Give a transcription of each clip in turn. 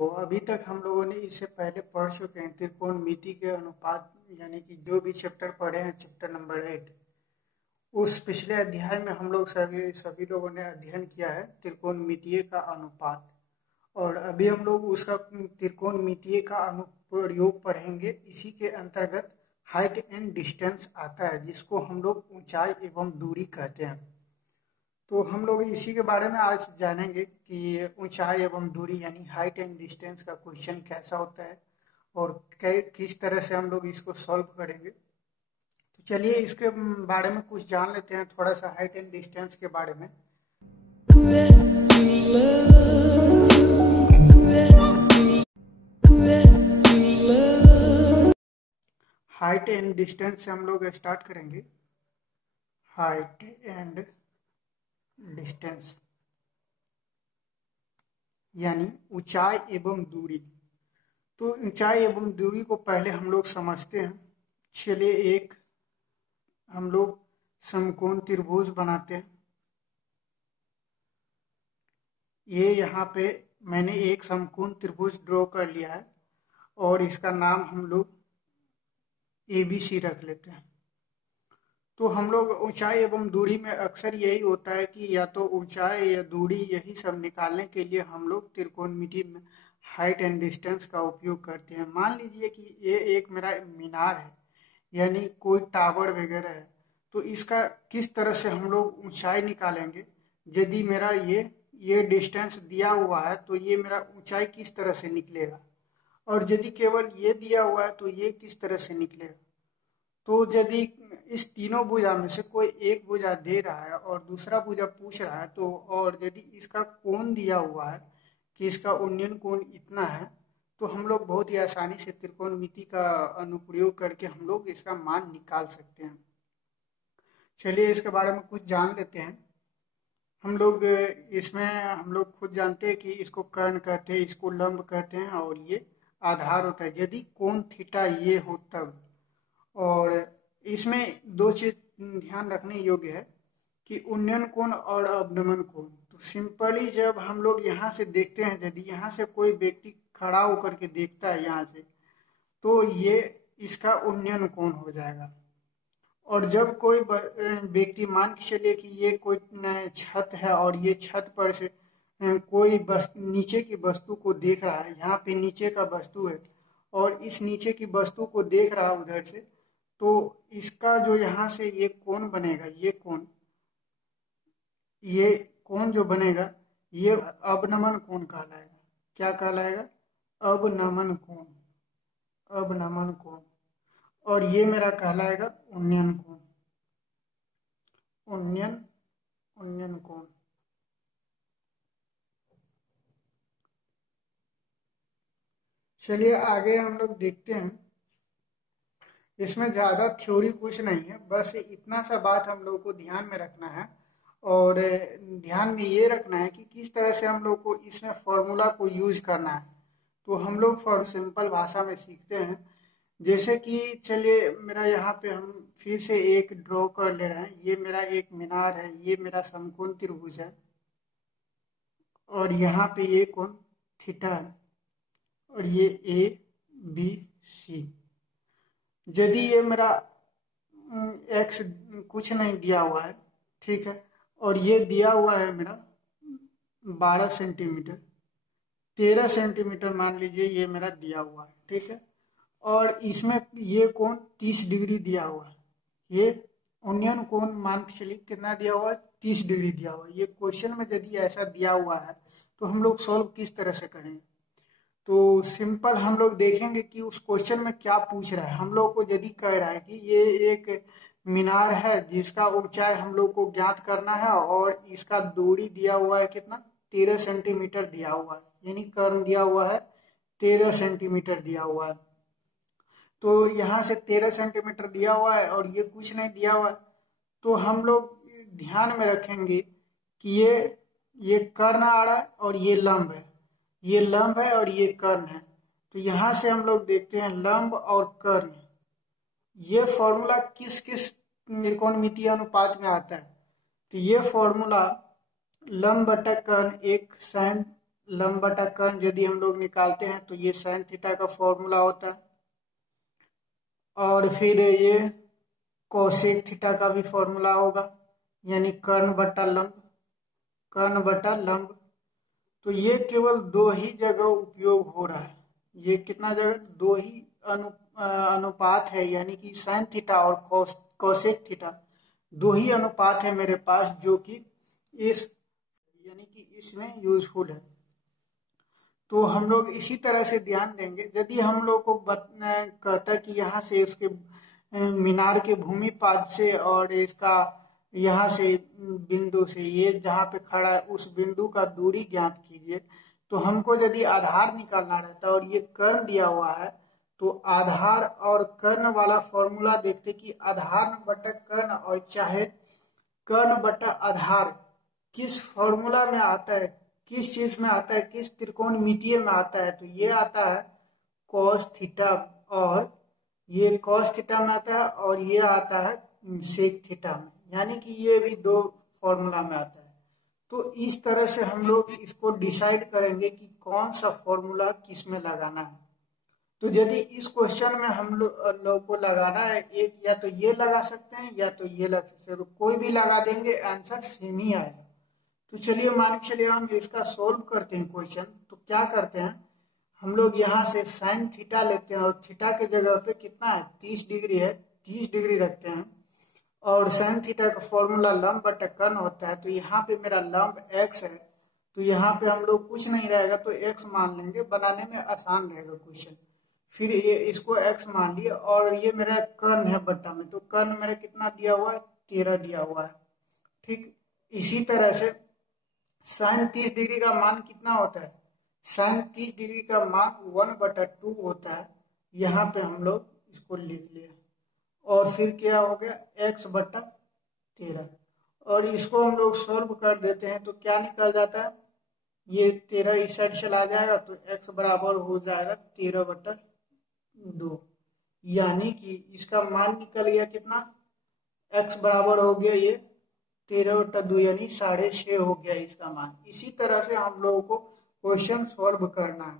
तो अभी तक हम लोगों ने इससे पहले पढ़ चुके हैं त्रिकोणमिति के अनुपात, यानी कि जो भी चैप्टर पढ़े हैं चैप्टर नंबर 8। उस पिछले अध्याय में हम लोग सभी लोगों ने अध्ययन किया है त्रिकोणमितीय का अनुपात, और अभी हम लोग उसका त्रिकोणमितीय का अनुप्रयोग पढ़ेंगे। इसी के अंतर्गत हाइट एंड डिस्टेंस आता है, जिसको हम लोग ऊंचाई एवं दूरी कहते हैं। तो हम लोग इसी के बारे में आज जानेंगे कि ऊंचाई एवं दूरी यानी हाइट एंड डिस्टेंस का क्वेश्चन कैसा होता है और किस तरह से हम लोग इसको सॉल्व करेंगे। तो चलिए इसके बारे में कुछ जान लेते हैं, थोड़ा सा हाइट एंड डिस्टेंस के बारे में। हाइट एंड डिस्टेंस से हम लोग स्टार्ट करेंगे। हाइट एंड डिस्टेंस यानी ऊंचाई एवं दूरी। तो ऊंचाई एवं दूरी को पहले हम लोग समझते हैं। चलिए एक हम लोग समकोण त्रिभुज बनाते हैं। ये यहाँ पे मैंने एक समकोण त्रिभुज ड्रॉ कर लिया है और इसका नाम हम लोग ABC रख लेते हैं। तो हम लोग ऊंचाई एवं दूरी में अक्सर यही होता है कि या तो ऊंचाई या दूरी, यही सब निकालने के लिए हम लोग त्रिकोणमिति में हाइट एंड डिस्टेंस का उपयोग करते हैं। मान लीजिए कि ये एक मेरा मीनार है, यानी कोई टावर वगैरह है, तो इसका किस तरह से हम लोग ऊंचाई निकालेंगे। यदि मेरा ये डिस्टेंस दिया हुआ है तो ये मेरा ऊंचाई किस तरह से निकलेगा, और यदि केवल ये दिया हुआ है तो ये किस तरह से निकलेगा। तो यदि इस तीनों भुजा में से कोई एक भुजा दे रहा है और दूसरा भुजा पूछ रहा है, तो और यदि इसका कोण दिया हुआ है कि इसका उन्नयन कोण इतना है, तो हम लोग बहुत ही आसानी से त्रिकोणमिति का अनुप्रयोग करके हम लोग इसका मान निकाल सकते हैं। चलिए इसके बारे में कुछ जान लेते हैं। हम लोग इसमें हम लोग खुद जानते हैं कि इसको कर्ण कहते हैं, इसको लंब कहते हैं, और ये आधार होता है। यदि कोण थीटा ये हो तब, और इसमें दो चीज ध्यान रखने योग्य है कि उन्नयन कोण और अवनमन कोण। तो सिंपली जब हम लोग यहाँ से देखते हैं, यदि यहाँ से कोई व्यक्ति खड़ा होकर के देखता है यहाँ से, तो ये इसका उन्नयन कोण हो जाएगा। और जब कोई व्यक्ति, मान के चलिए कि ये कोई छत है और ये छत पर से कोई नीचे की वस्तु को देख रहा है, यहाँ पे नीचे का वस्तु है और इस नीचे की वस्तु को देख रहा है उधर से, तो इसका जो यहाँ से ये कोण बनेगा, ये कोण जो बनेगा ये अवनमन कोण कहलाएगा। क्या कहलाएगा? अवनमन कोण, अवनमन कोण। और ये मेरा कहलाएगा उन्नयन कोण, उन्नयन कोण। चलिए आगे हम लोग देखते हैं। इसमें ज़्यादा थ्योरी कुछ नहीं है, बस इतना सा बात हम लोग को ध्यान में रखना है, और ध्यान में ये रखना है कि किस तरह से हम लोग को इसमें फॉर्मूला को यूज करना है। तो हम लोग फॉर सिंपल भाषा में सीखते हैं। जैसे कि चलिए मेरा यहाँ पे हम फिर से एक ड्रॉ कर ले रहे हैं। ये मेरा एक मीनार है, ये मेरा समकोण त्रिभुज है, और यहाँ पे ये कोण थीटा है, और ये ABC। यदि ये मेरा x कुछ नहीं दिया हुआ है, ठीक है, और ये दिया हुआ है मेरा 12 सेंटीमीटर, 13 सेंटीमीटर मान लीजिए ये मेरा दिया हुआ है, ठीक है, और इसमें ये कोण 30 डिग्री दिया हुआ है। ये उन्नयन कोण मान के चलिए कितना दिया हुआ है, 30 डिग्री दिया हुआ है। ये क्वेश्चन में यदि ऐसा दिया हुआ है तो हम लोग सॉल्व किस तरह से करेंगे। तो सिंपल हम लोग देखेंगे कि उस क्वेश्चन में क्या पूछ रहा है। हम लोग को यदि कह रहा है कि ये एक मीनार है जिसका ऊंचाई हम लोग को ज्ञात करना है, और इसका दूरी दिया हुआ है कितना, 13 सेंटीमीटर दिया हुआ है, यानी कर्ण दिया हुआ है 13 सेंटीमीटर दिया हुआ है। तो यहाँ से 13 सेंटीमीटर दिया हुआ है और ये कुछ नहीं दिया हुआ है, तो हम लोग ध्यान में रखेंगे कि ये कर्ण आ रहा है और ये लंब है, ये लंब है और ये कर्ण है। तो यहाँ से हम लोग देखते हैं लंब और कर्ण, ये फॉर्मूला किस किस त्रिकोणमितीय अनुपात में आता है। तो ये फॉर्मूला लंब बटा कर्ण एक sin लंब बटा कर्ण यदि हम लोग निकालते हैं तो ये साइन थीटा का फॉर्मूला होता है, और फिर ये कोसेक थीटा का भी फॉर्मूला होगा, यानी कर्ण बटा लंब, कर्ण बटा लंब। तो ये केवल दो ही जगह उपयोग हो रहा है, ये कितना जगह, दो ही अनुपात है, यानी कि साइन थीटा और कोसेक थीटा दो ही अनुपात है मेरे पास, जो कि इस यानी कि इसमें यूजफुल है। तो हम लोग इसी तरह से ध्यान देंगे। यदि हम लोग को कहता है कि यहाँ से उसके मीनार के भूमि पाद से और इसका यहाँ से बिंदु से ये जहाँ पे खड़ा है उस बिंदु का दूरी ज्ञात कीजिए, तो हमको यदि आधार निकालना रहता है और ये कर्ण दिया हुआ है, तो आधार और कर्ण वाला फॉर्मूला देखते कि आधार बटा कर्ण और चाहे कर्ण बटा आधार किस फॉर्मूला में आता है, किस चीज में आता है, किस त्रिकोणमितीय में आता है। तो ये आता है कॉस थीटा, और ये कॉस थीटा में आता है, और ये आता है सेक थीटा में, यानी कि ये भी दो फॉर्मूला में आता है। तो इस तरह से हम लोग इसको डिसाइड करेंगे कि कौन सा फॉर्मूला किस में लगाना है। तो यदि इस क्वेश्चन में हम लोग को लगाना है एक, या तो ये लगा सकते हैं या तो ये लगा सकते हैं, तो कोई भी लगा देंगे आंसर सेम ही आएगा। तो चलिए मान के चलिए हम इसका सोल्व करते हैं क्वेश्चन। तो क्या करते हैं हम लोग, यहाँ से साइन थीटा लेते हैं और थीटा के जगह पे कितना है 30 डिग्री है, 30 डिग्री रखते हैं, और साइन थीटा का फॉर्मूला लंब बटा कर्ण होता है। तो यहाँ पे मेरा लंब x है, तो यहाँ पे हम लोग कुछ नहीं रहेगा तो x मान लेंगे, बनाने में आसान रहेगा क्वेश्चन। फिर ये इसको x मान लिया, और ये मेरा कर्ण है बट्टा में, तो कर्ण मेरा कितना दिया हुआ है 13 दिया हुआ है। ठीक इसी तरह से साइन 30 डिग्री का मान कितना होता है, साइन 30 डिग्री का मान 1/2 होता है। यहाँ पे हम लोग इसको लिख लिया, और फिर क्या हो गया x/13, और इसको हम लोग सॉल्व कर देते हैं तो क्या निकल जाता है, ये 13 इस साइड चला जाएगा तो x बराबर हो जाएगा 13/2, यानी कि इसका मान निकल गया कितना, x बराबर हो गया ये 13/2, यानी 6.5 हो गया इसका मान। इसी तरह से हम लोगों को क्वेश्चन सॉल्व करना है।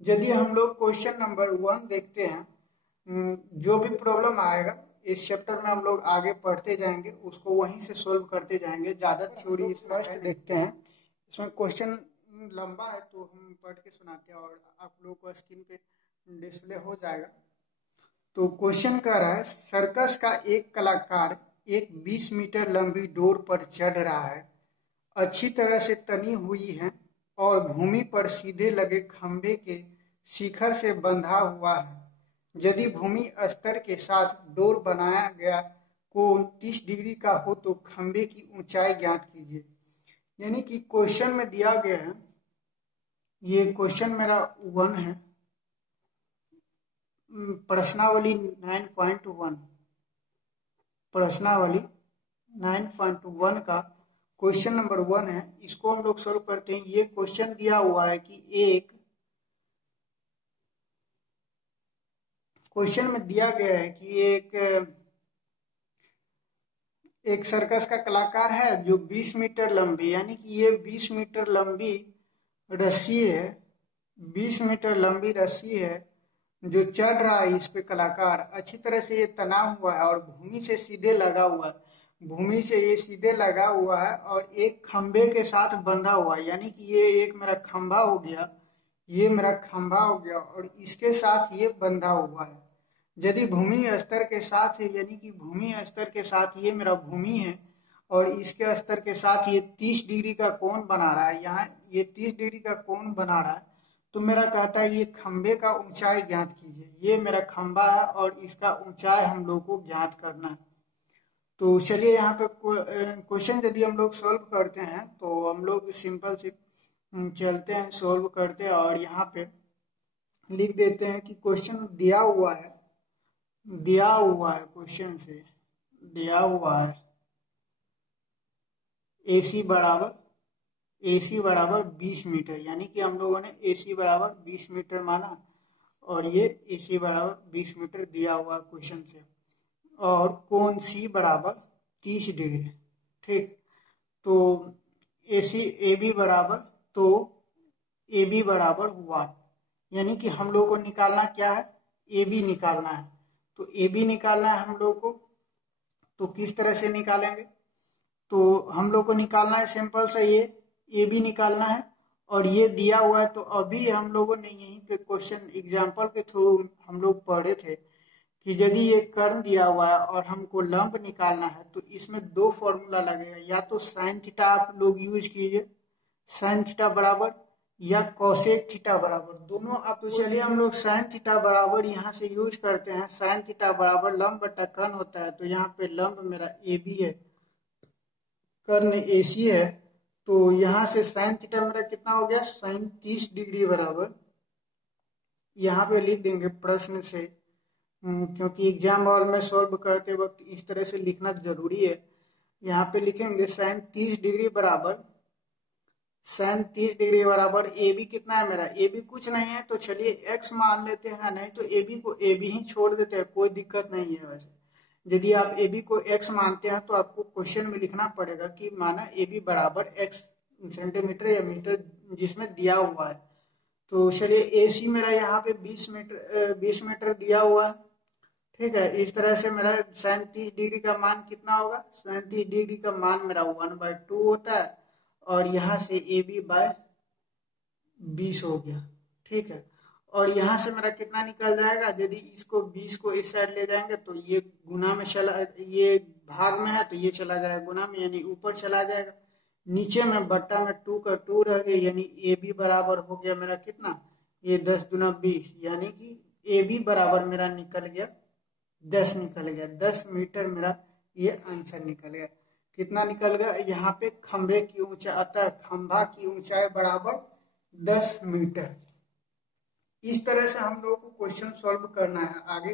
यदि हम लोग क्वेश्चन नंबर 1 देखते हैं, जो भी प्रॉब्लम आएगा इस चैप्टर में हम लोग आगे पढ़ते जाएंगे, उसको वहीं से सॉल्व करते जाएंगे, ज़्यादा थ्योरी फर्स्ट देखते हैं। इसमें क्वेश्चन लंबा है तो हम पढ़ के सुनाते हैं और आप लोगों को स्क्रीन पे डिस्प्ले हो जाएगा। तो क्वेश्चन कह रहा है, सर्कस का एक कलाकार एक 20 मीटर लंबी डोर पर चढ़ रहा है, अच्छी तरह से तनी हुई है और भूमि पर सीधे लगे खंभे के शिखर से बंधा हुआ है। यदि भूमि स्तर के साथ डोर बनाया गया कोण 30 डिग्री का हो तो खंभे की ऊंचाई ज्ञात कीजिए। यानी कि क्वेश्चन में दिया गया है, ये क्वेश्चन मेरा 1 है, प्रश्नावली 9.1, प्रश्नावली 9.1 का क्वेश्चन नंबर 1 है। इसको हम लोग सॉल्व करते हैं। ये क्वेश्चन दिया हुआ है कि एक क्वेश्चन में दिया गया है कि एक सर्कस का कलाकार है जो 20 मीटर लंबी, यानी कि ये 20 मीटर लंबी रस्सी है, 20 मीटर लंबी रस्सी है जो चढ़ रहा है। इस पे कलाकार अच्छी तरह से ये तना हुआ है और भूमि से सीधे लगा हुआ है, भूमि से ये सीधे लगा हुआ है और एक खंभे के साथ बंधा हुआ है, यानी कि ये एक मेरा खंभा हो गया, ये मेरा खंभा हो गया और इसके साथ ये बंधा हुआ है। यदि भूमि स्तर के साथ है, यानी कि भूमि स्तर के साथ ये मेरा भूमि है और इसके स्तर के साथ ये 30 डिग्री का कोण बना रहा है, यहाँ ये 30 डिग्री का कोण बना रहा है। तो मेरा कहता है ये खंभे का ऊंचाई ज्ञात कीजिए। ये मेरा खंभा है और इसका ऊंचाई हम लोग को ज्ञात करना है। तो चलिए यहाँ पे क्वेश्चन यदि हम लोग सॉल्व करते हैं तो हम लोग सिंपल से चलते हैं, सॉल्व करते हैं और यहाँ पे लिख देते हैं कि क्वेश्चन दिया हुआ है, क्वेश्चन से दिया हुआ है AC बराबर 20 मीटर, यानी कि हम लोगों ने AC बराबर 20 मीटर माना और ये AC बराबर 20 मीटर दिया हुआ क्वेश्चन से, और कोण C बराबर 30 डिग्री। ठीक, तो AC AB बराबर, तो ए बी बराबर 1, यानी कि हम लोग को निकालना क्या है, ए बी निकालना है। तो ए बी निकालना है हम लोग को, तो किस तरह से निकालेंगे, तो हम लोग को निकालना है सिंपल सा, ये ए बी निकालना है और ये दिया हुआ है। तो अभी हम लोगों ने यहीं पे क्वेश्चन एग्जाम्पल के थ्रू हम लोग पढ़े थे कि यदि ये कर्ण दिया हुआ है और हमको लंब निकालना है तो इसमें दो फॉर्मूला लगेगा, या तो साइन थीटा आप लोग यूज कीजिए, साइन थीटा बराबर, या कोसेक थीटा बराबर, दोनों आप। तो चलिए हम लोग साइन थीटा बराबर यहाँ से यूज करते हैं। साइन थीटा बराबर लंब बटा कर्ण होता है, तो यहाँ पे लंब मेरा ए बी है, कर्ण ए सी है। तो यहाँ से साइन थीटा मेरा कितना हो गया, साइन 30 डिग्री बराबर, यहाँ पे लिख देंगे प्रश्न से, क्योंकि एग्जाम हॉल में सॉल्व करते वक्त इस तरह से लिखना जरूरी है। यहाँ पे लिखेंगे साइन 30 डिग्री बराबर, साइन 30 डिग्री बराबर ए बी कितना है मेरा, ए बी कुछ नहीं है तो चलिए एक्स मान लेते हैं, नहीं तो ए बी को ए बी ही छोड़ देते हैं, कोई दिक्कत नहीं है। वैसे यदि आप ए बी को एक्स मानते हैं तो आपको क्वेश्चन में लिखना पड़ेगा कि माना ए बी बराबर एक्स सेंटीमीटर या मीटर जिसमें दिया हुआ है। तो चलिए ए सी मेरा यहाँ पे 20 मीटर दिया हुआ है, ठीक है। इस तरह से मेरा साइन 30 डिग्री का मान कितना होगा, साइन 30 डिग्री का मान मेरा 1/2 होता है, और यहाँ से ए बी बाय 20 हो गया, ठीक है। और यहाँ से मेरा कितना निकल जाएगा, यदि इसको 20 को इस साइड ले जाएंगे तो ये गुना में चला, ये भाग में है तो ये चला जाएगा गुना में, यानी ऊपर चला जाएगा। नीचे में बट्टा में 2 का 2 रह गया, यानी ए बी बराबर हो गया मेरा कितना, ये 10 दूना 20, यानी कि ए बी बराबर मेरा निकल गया 10 निकल गया, 10 मीटर मेरा ये आंसर निकल गया। कितना निकल गया, यहाँ पे खंभे की ऊंचाई आता है, खंभा की ऊंचाई बराबर 10 मीटर। इस तरह से हम लोग को क्वेश्चन सॉल्व करना है। आगे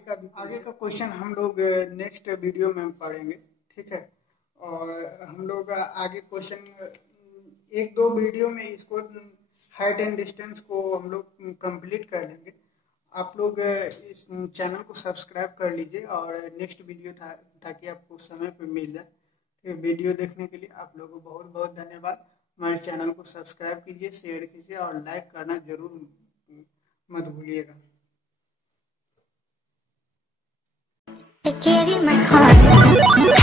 का क्वेश्चन हम लोग नेक्स्ट वीडियो में पढ़ेंगे, ठीक है। और हम लोग आगे क्वेश्चन 1-2 वीडियो में इसको हाइट एंड डिस्टेंस को हम लोग कंप्लीट कर लेंगे। आप लोग इस चैनल को सब्सक्राइब कर लीजिए और नेक्स्ट वीडियो ताकि आपको समय पे मिल जाए। वीडियो देखने के लिए आप लोगों को बहुत बहुत धन्यवाद। हमारे चैनल को सब्सक्राइब कीजिए, शेयर कीजिए और लाइक करना जरूर मत भूलिएगा। I gave you my heart.